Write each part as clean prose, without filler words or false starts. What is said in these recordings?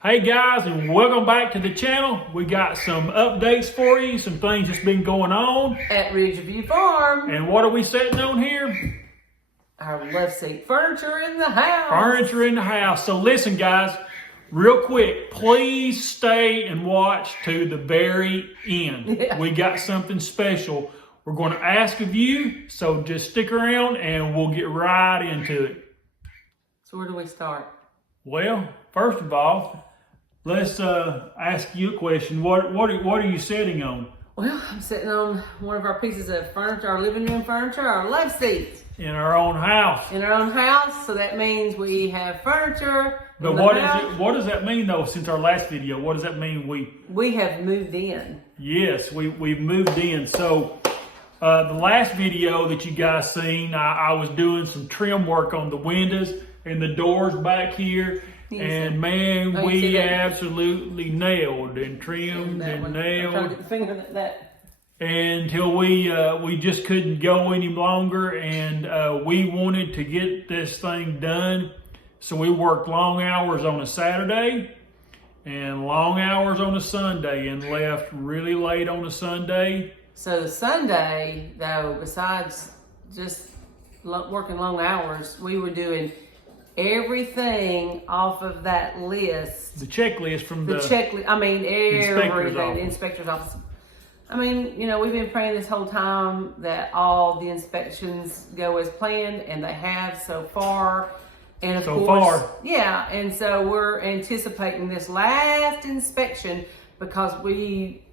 Hey guys, and welcome back to the channel. We got some updates for you, some things that's been going on at Ridgeview Farm. And what are we sitting on here? Our love seat furniture in the house. Furniture in the house. So listen guys, real quick, please stay and watch to the very end. Yeah. We got something special we're going to ask of you, so just stick around and we'll get right into it. So where do we start? Well, first of all, let's ask you a question. What are you sitting on? Well, I'm sitting on one of our pieces of furniture, our living room furniture, our love seat. In our own house. In our own house, so that means we have furniture. But what does that mean though? Since our last video, what does that mean? We have moved in. Yes, we've moved in. So the last video that you guys seen, I was doing some trim work on the windows and the doors back here. And man, we absolutely nailed and trimmed and nailed. I'm trying to get the finger at that. Until we just couldn't go any longer, and we wanted to get this thing done. So we worked long hours on a Saturday and long hours on a Sunday and left really late on a Sunday. So the Sunday, though, besides just working long hours, we were doing everything off of that list. The checklist from the checklist. I mean, everything. The inspector's office. I mean, you know, we've been praying this whole time that all the inspections go as planned, and they have so far. And of course, yeah. And so we're anticipating this last inspection because we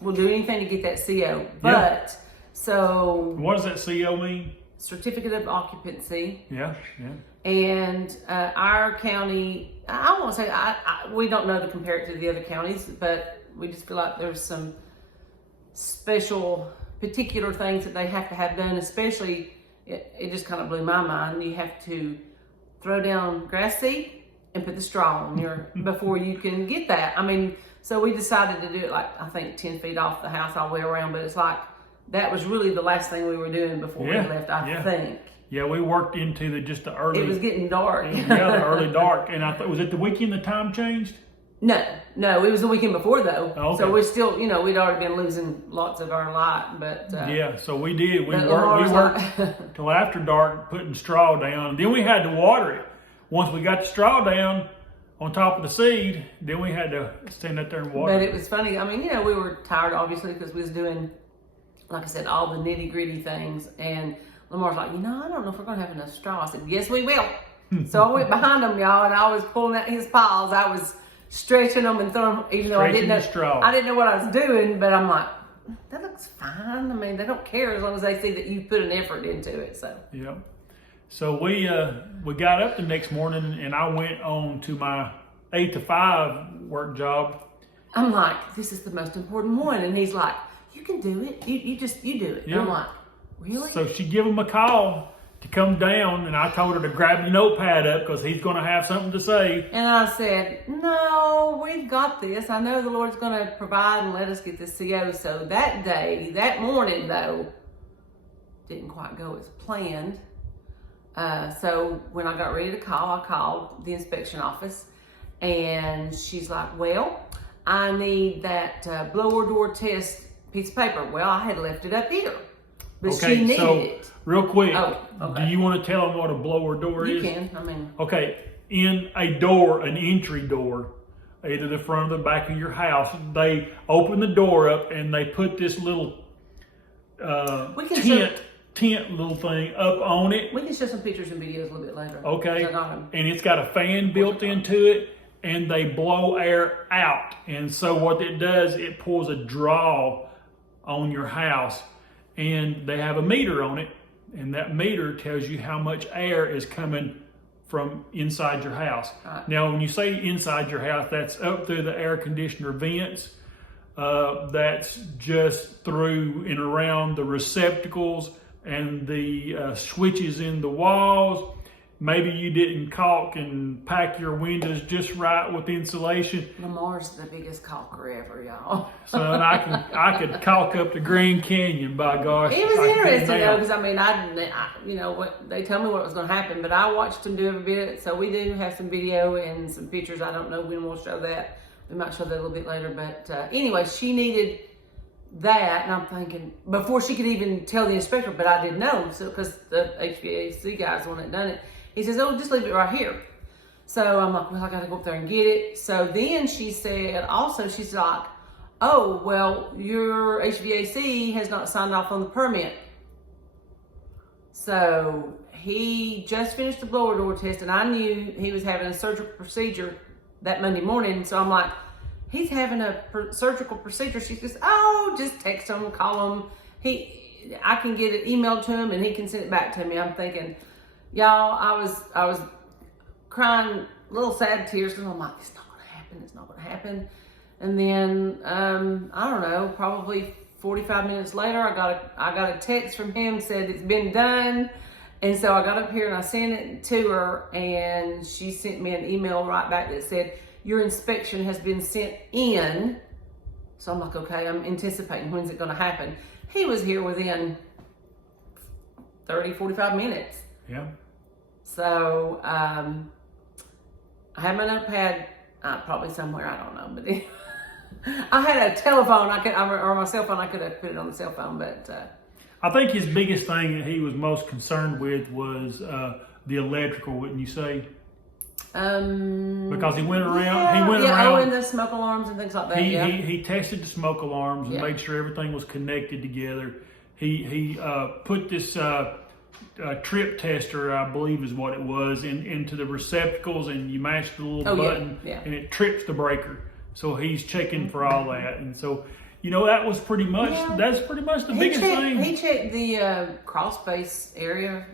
will do anything to get that CO. But so, what does that CO mean? Certificate of occupancy. Yeah. And our county, I won't say we don't know to compare it to the other counties, but we just feel like there's some special particular things that they have to have done. Especially, it just kind of blew my mind. You have to throw down grass seed and put the straw on your before you can get that. I mean, so we decided to do it like, I think 10 feet off the house all the way around, but it's like that was really the last thing we were doing before we left, I think. Yeah, we worked into the early. It was getting dark. Yeah, the early dark. And I thought, was it the weekend the time changed? No, it was the weekend before though. Okay. So we're still, you know, we'd already been losing lots of our light, but yeah. So we did. We worked till after dark, putting straw down. And then we had to water it. Once we got the straw down on top of the seed, then we had to stand up there and water. But it was funny. I mean, you know, we were tired obviously because we was doing, like I said, all the nitty gritty things. And Lamar's like, you know, I don't know if we're gonna have enough straw. I said, yes, we will. So I went behind him, y'all, and I was pulling out his piles. I was stretching them and throwing them, even though I didn't know what I was doing, but I'm like, that looks fine. I mean, they don't care as long as they see that you put an effort into it. So yeah. So we got up the next morning and I went on to my 8 to 5 work job. I'm like, this is the most important one, and he's like, you can do it. You do it. Yeah. I'm like, really? So she gave him a call to come down, and I told her to grab the notepad up because he's going to have something to say. And I said, no, we've got this. I know the Lord's going to provide and let us get this CO. So that morning, though, didn't quite go as planned. So when I got ready to call, I called the inspection office, and she's like, well, I need that blower door test piece of paper. Well, I had left it up here. But she needed it. Real quick, okay. Do you want to tell them what a blower door is? You can, I mean. Okay, in a door, an entry door, either the front or the back of your house, they open the door up and they put this little tent little thing up on it. We can show some pictures and videos a little bit later. Okay, and it's got a fan built into it, and they blow air out. And so what it does, it pulls a draw on your house. And they have a meter on it, and that meter tells you how much air is coming from inside your house. Now, when you say inside your house, that's up through the air conditioner vents. That's just through and around the receptacles and the switches in the walls. maybe you didn't caulk and pack your windows just right with insulation. Lamar's the biggest caulker ever, y'all. Son, I could caulk up the Grand Canyon, by gosh. It was I couldn't interesting now. though, because I mean, you know, what they tell me what was going to happen, but I watched them do every bit. So we do have some video and some pictures. I don't know when we'll show that. We might show that a little bit later. But anyway, she needed that, and I'm thinking before she could even tell the inspector, but I didn't know, so because the HVAC guy's the one that done it. He says, "Oh, just leave it right here." So I'm like, "Well, I got to go up there and get it." So then she said, also, she's like, "Oh, well, your HVAC has not signed off on the permit." So he just finished the blower door test, and I knew he was having a surgical procedure that Monday morning. So I'm like, he's having a surgical procedure. She says, "Oh, just text him, call him. I can get it emailed to him, and he can send it back to me." I'm thinking, y'all, I was crying little sad tears, because I'm like, it's not gonna happen. It's not gonna happen. And then I don't know, probably 45 minutes later, I got a text from him, said it's been done. And so I got up here and I sent it to her, and she sent me an email right back that said, "Your inspection has been sent in." So I'm like, okay, I'm anticipating, when's it gonna happen? He was here within 30, 45 minutes. Yeah. So I had my notepad probably somewhere, I don't know, but I had a telephone, or my cell phone, I could have put it on the cell phone, but I think his biggest thing that he was most concerned with was the electrical, wouldn't you say? Because he went around. Oh, and the smoke alarms and things like that. He tested the smoke alarms and Yeah. made sure everything was connected together. He put this trip tester, I believe is what it was, into the receptacles, and you mash the little button, and it trips the breaker. So he's checking for all that, and so that was pretty much that's pretty much the biggest thing. He checked the crawl space area.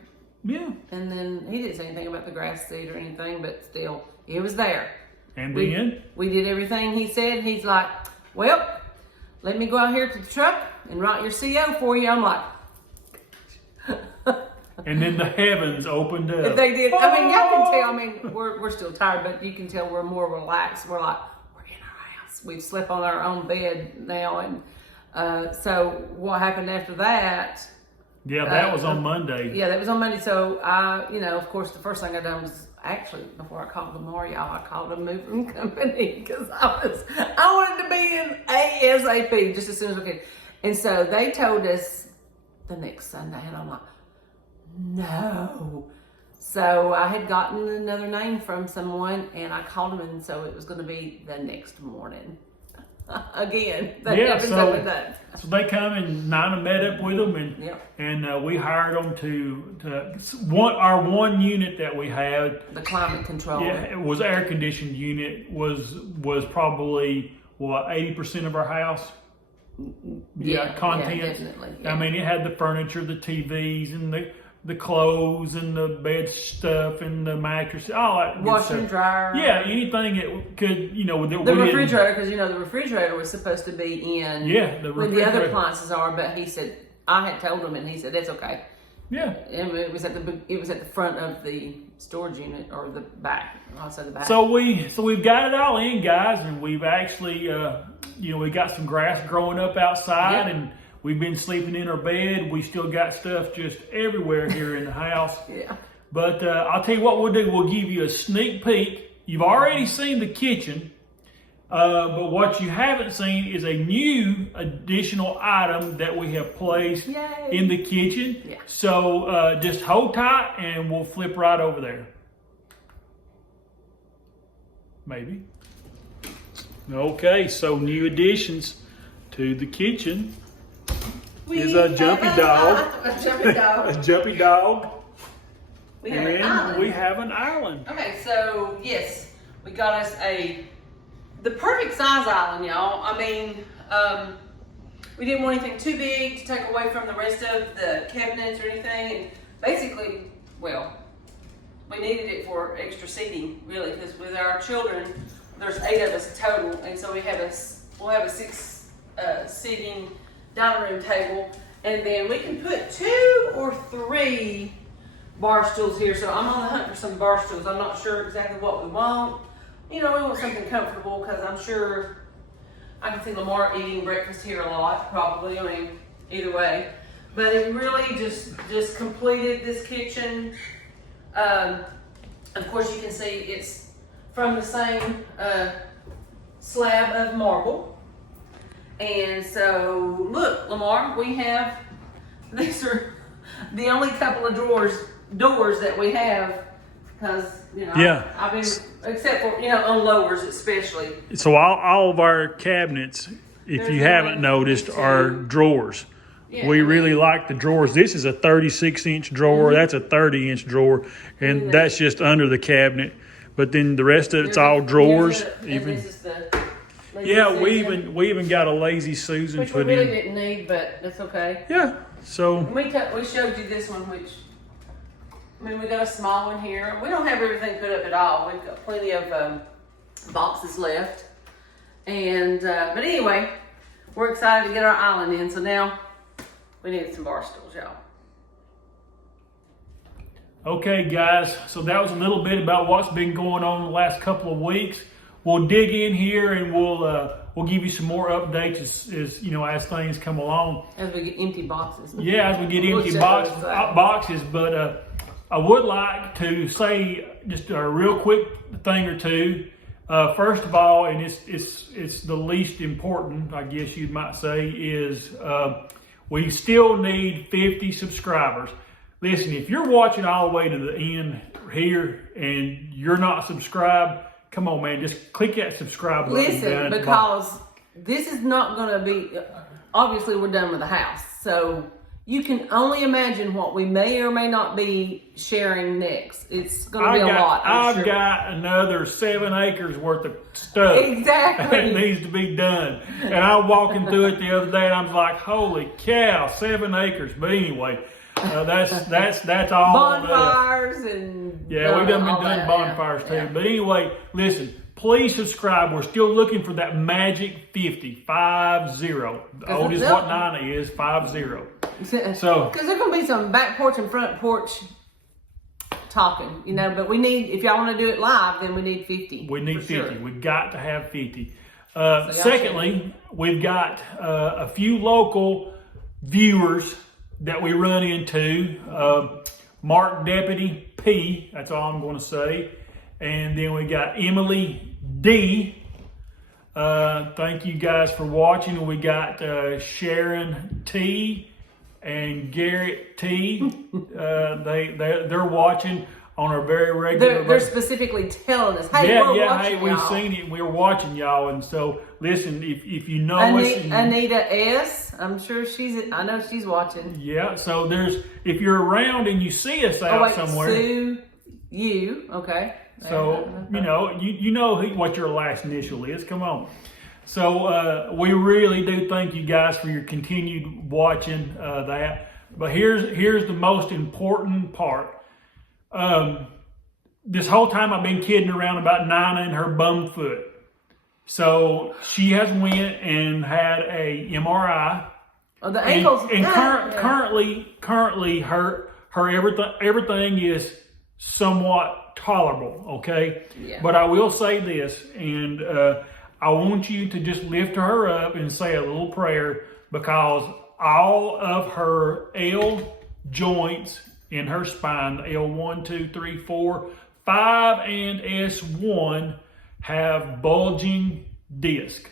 Yeah. And then he didn't say anything about the grass seed or anything, but still, it was there. And then we did everything he said. He's like, "Well, let me go out here to the truck and write your CO for you." I'm like, and then the heavens opened up. they did. I mean, y'all can tell. I mean, we're still tired, but you can tell we're more relaxed. We're like, we're in our house. We've slept on our own bed now, and so what happened after that? Yeah, that was on Monday. Yeah, that was on Monday. So of course, the first thing I done was actually before I called Lamar, y'all, I called a moving company because I wanted to be in ASAP just as soon as I could. And so they told us the next Sunday, and I'm like, no. So I had gotten another name from someone, and I called them, and so it was going to be the next morning. Again, so they come and Nina met up with them, and we hired them to our one unit that we had. The climate control. Yeah, it was air conditioned unit was probably 80% of our house. Content. Yeah, definitely. Yeah. I mean, it had the furniture, the TVs, and the clothes and the bed stuff and the mattress, all that. Washer and dryer. Yeah, anything that could, the refrigerator, because the refrigerator was supposed to be in. Yeah, the when the other appliances are, but he said I had told him, and he said that's okay. Yeah, and it was at the front of the storage unit, or the back. I'll say the back. So we've got it all in, guys, and we've actually we got some grass growing up outside, and we've been sleeping in our bed. We still got stuff just everywhere here in the house. Yeah. But I'll tell you what we'll do. We'll give you a sneak peek. You've already seen the kitchen, but what you haven't seen is a new additional item that we have placed in the kitchen. Yeah. So just hold tight, and we'll flip right over there. Maybe. Okay, so new additions to the kitchen. Is a jumpy dog. A jumpy dog. A jumpy dog. We have an island. We have an island. Okay, so yes, we got us the perfect size island, y'all. I mean, we didn't want anything too big to take away from the rest of the cabinets or anything. And basically, we needed it for extra seating, really, because with our children, there's 8 of us total, and so we'll have a 6 seating dining room table, and then we can put 2 or 3 bar stools here. So I'm on the hunt for some bar stools. I'm not sure exactly what we want. You know, we want something comfortable because I'm sure I can see Lamar eating breakfast here a lot, probably. I mean, either way. But it really just completed this kitchen. Of course, you can see it's from the same slab of marble. And so, look, Lamar, we have, these are the only couple of doors that we have, because, you know, Yeah. I've been, except for, you know, on lowers especially. So all of our cabinets, if There's you haven't one, noticed, two. are drawers. Yeah, We I mean- really like the drawers. This is a 36-inch drawer. That's a 30-inch drawer, and Mhm. that's just under the cabinet. But then the rest of it's There's all a- drawers. and Even this is the lazy yeah, Susan, we even got a lazy Susan which we put really in. didn't need, but that's okay. Yeah. So And we showed you this one, which, I mean, we got a small one here. We don't have everything put up at all. We've got plenty of boxes left. And, but anyway, we're excited to get our island in. So now we need some bar stools, y'all. okay, guys. So that was a little bit about what's been going on the last couple of weeks. We'll dig in here and we'll give you some more updates as you know, as things come along. As we get empty boxes. Yeah, as we get We'll empty show boxes, those out. but I would like to say just a real quick thing or two. First of all, and it's the least important, I guess you might say, is we still need 50 subscribers. Listen, if you're watching all the way to the end here and you're not subscribed, come on, man, just click that subscribe button. down Listen, at the bottom. because this is not going to be, obviously we're done with the house. So you can only imagine what we may or may not be sharing next. It's going to be a lot, I'm I've sure. got another 7 acres worth of stuff that Exactly. needs to be done. And I'm walking through it the other day, and I was like, "Holy cow, 7 acres!" But anyway, that's all. Bonfires and Yeah, we done been all doing that, bonfires yeah. too. But anyway, listen, please subscribe. We're still looking for that magic 50, 50. Old is what Nana is, 50. So- because there's going to be some back porch and front porch talking, you know, but we need, if y'all want to do it live, then we need 50. We need for 50. sure. We've got to have 50. y'all Secondly, we've got a few local viewers that we run into. Mark Deputy P, that's all I'm going to say. And then we got Emily D. Thank you guys for watching. We got Sharon T and Garrett T. They're watching on a very regular They're basis. specifically telling us, hey, we're watching we've y'all. seen it. We're watching y'all, and so listen. If you know us, and, Anita S. I'm sure I know she's watching. yeah. So if you're around and you see us out Oh wait, somewhere, Sue, you okay? so you know what your last initial is. Come on. So we really do thank you guys for your continued watching that. But here's the most important part. This whole time I've been kidding around about Nina and her bum foot. So she has went and had a MRI. Oh, the ankles. And yeah. currently her everything is somewhat tolerable, okay? Yeah. But I will say this, and I want you to just lift her up and say a little prayer, because all of her L joints in her spine, L1, 2, 3, 4, 5, and S1 have bulging disc.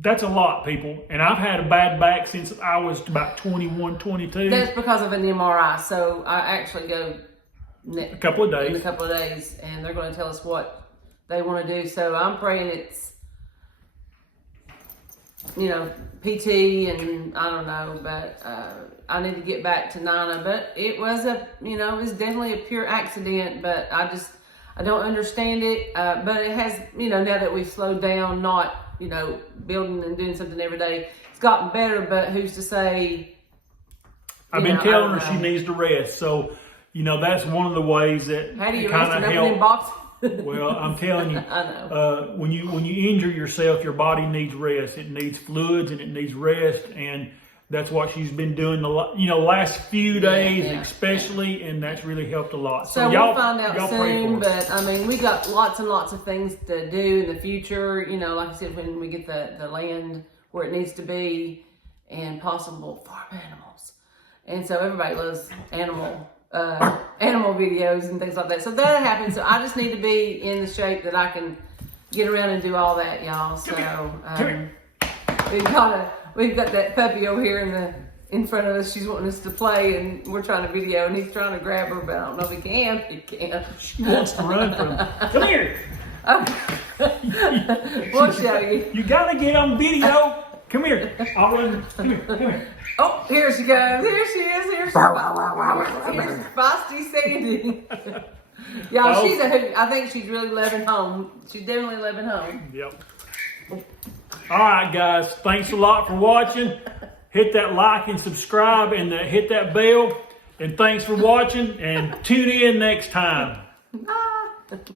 That's a lot, people. And I've had a bad back since I was about 21, 22. That's because of an MRI. So I actually go A couple of in a days. couple of days, and they're going to tell us what they want to do. So I'm praying it's, you know, PT, and I don't know, but I need to get back to Nina. But it was it was definitely a pure accident. But I don't understand it. But it has, now that we've slowed down, not, building and doing something every day, it's gotten better. But who's to say? I've been telling her she needs to rest. So, that's one of the ways that How do you kind rest of an opening help. box? Well, I'm telling you, I know. when you injure yourself, your body needs rest. It needs fluids and it needs rest. And That's what she's been doing last few days, yeah. especially, and that's really helped a lot. So y'all we'll find out y'all pray soon, for us. but I mean, we got lots and lots of things to do in the future. Like I said, when we get the land where it needs to be, and possible farm animals, and so everybody loves animal videos and things like that. So that happens. So I just need to be in the shape that I can get around and do all that, y'all. So we've got that puppy over here in front of us. She's wanting us to play, and we're trying to video, and he's trying to grab her, but I don't know if he can. He can't. She wants to run from him. Come here. We'll show you. You gotta get on video. Come here. I'll run. Come here. Come here. Oh, here she goes. Here she is. Here's Feisty Sandy. Y'all, Oh. she's a hoot. I think she's really living home. She's definitely living home. Yep. All right, guys. Thanks a lot for watching. Hit that like and subscribe, and hit that bell. And thanks for watching. And tune in next time. Bye.